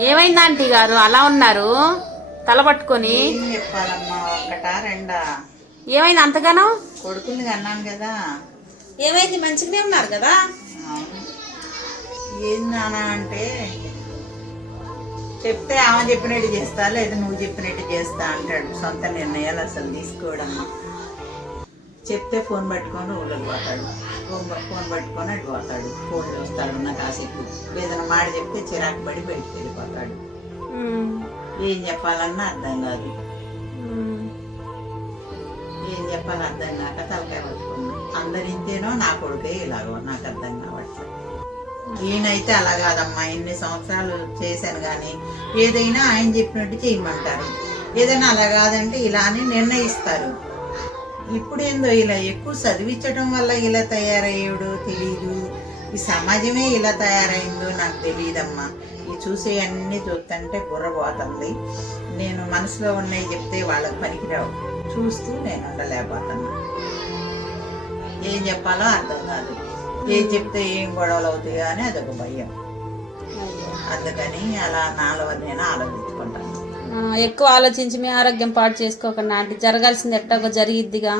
ఏమైంది ఆంటీ గారు అలా ఉన్నారు తల పట్టుకొని? ఏం చెప్పాలమ్మా, ఒకటా రెండా? ఏమైంది అంతగానో? కొడుకుని అన్నాను కదా. ఏమైంది? మంచిగానే ఉన్నారు కదా? అవును. ఏం నానా అంటే చెప్తే ఆమె చెప్పినట్టు చేస్తా లేదా నువ్వు చెప్పినట్టు చేస్తా అంటాడు. సొంత నిర్ణయాలు అసలు తీసుకోవడమ్మా. చెప్తే ఫోన్ పట్టుకొని ఊళ్ళకి పోతాడు, ఫోన్ పట్టుకొని అటు పోతాడు, ఫోన్ చూస్తాడు నా కాసేపు. ఏదైనా మాట చెప్తే చిరాకు పడి బయటికి వెళ్ళిపోతాడు. ఏం చెప్పాలన్నా అర్థం కాదు. ఏం చెప్పాలి అర్థం కాక తలకాయ పట్టుకున్నా. అందరింతేనో నా కొడుకే ఇలాగో నాకు అర్థం కావట్లేదు. ఈయనైతే అలా కాదమ్మా, ఇన్ని సంవత్సరాలు చేశాను కానీ ఏదైనా ఆయన చెప్పినట్టు చేయమంటారు. ఏదైనా అలా కాదంటే ఇలా అని నిర్ణయిస్తారు. ఇప్పుడు ఏందో ఇలా ఎక్కువ చదివించడం వల్ల ఇలా తయారయ్యాడో తెలియదు. ఈ సమాజమే ఇలా తయారైందో నాకు తెలియదమ్మా. ఈ చూసే అన్నీ చూస్తుంటే బుర్ర పోతుంది. నేను మనసులో ఉన్నాయి చెప్తే వాళ్ళకి పనికిరావు. చూస్తూ నేను ఉండలేకపోతున్నా. ఏం చెప్పాలో అర్థం కాదు. ఏం చెప్తే ఏం గొడవలు అవుతాయో అని అదొక భయం. అందుకని అలా నాలో నేను ఆలోచించుకుంటాను. ఎక్కువ ఆలోచించి మీ ఆరోగ్యం పాడు చేసుకోకుండా ఆంటీ. జరగాల్సింది ఎట్టాగో జరిగిద్దిగా.